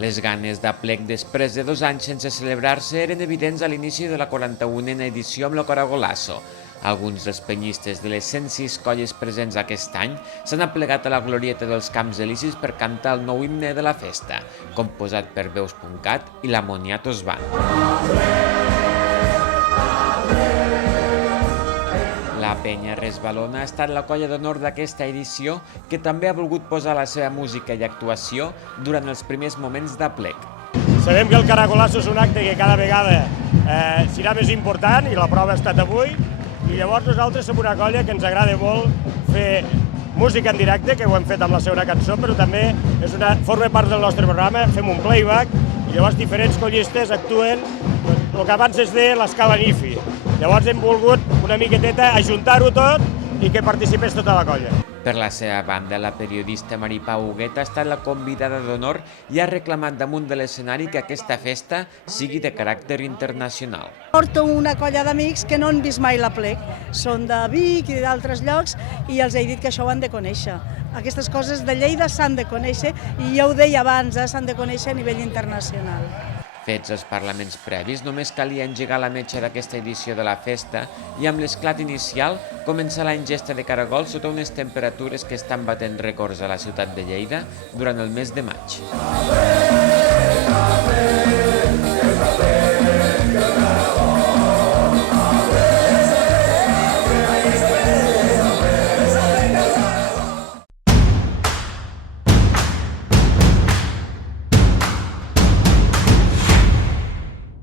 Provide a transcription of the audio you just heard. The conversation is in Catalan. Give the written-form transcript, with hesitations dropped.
Les ganes d'aplec després de 2 anys sense celebrar-se eren evidents a l'inici de la 41a edició amb la Caragolasso. Alguns dels penyistes de les 106 colles presents aquest any s'han aplegat a la glorieta dels Camps Elisis per cantar el nou himne de la festa, composat per Veus.cat i la Moniatos Band. La Penya Resbalona ha estat la colla d'honor d'aquesta edició, que també ha volgut posar la seva música i actuació durant els primers moments d'aplec. Sabem que el Caragolasso és un acte que cada vegada serà més important i la prova ha estat avui, i llavors nosaltres som una colla que ens agrada molt fer música en directe, que ho hem fet amb la segona cançó, però també forma part del nostre programa, fem un playback i llavors diferents collistes actuen el que abans es deia l'escala NIFI. Llavors hem volgut una miqueteta ajuntar-ho tot i que participés tota la colla. Per la seva banda, la periodista Maripau Huguet ha estat la convidada d'honor i ha reclamat damunt de l'escenari que aquesta festa sigui de caràcter internacional. Porto una colla d'amics que no han vist mai l'aplec. Són de Vic i d'altres llocs i els he dit que això ho han de conèixer. Aquestes coses de Lleida s'han de conèixer i ja ho deia abans, s'han de conèixer a nivell internacional. Fets els parlaments previs, només calia engegar la metxa d'aquesta edició de la festa i amb l'esclat inicial començar la ingesta de caragols sota unes temperatures que estan batent rècords a la ciutat de Lleida durant el mes de maig.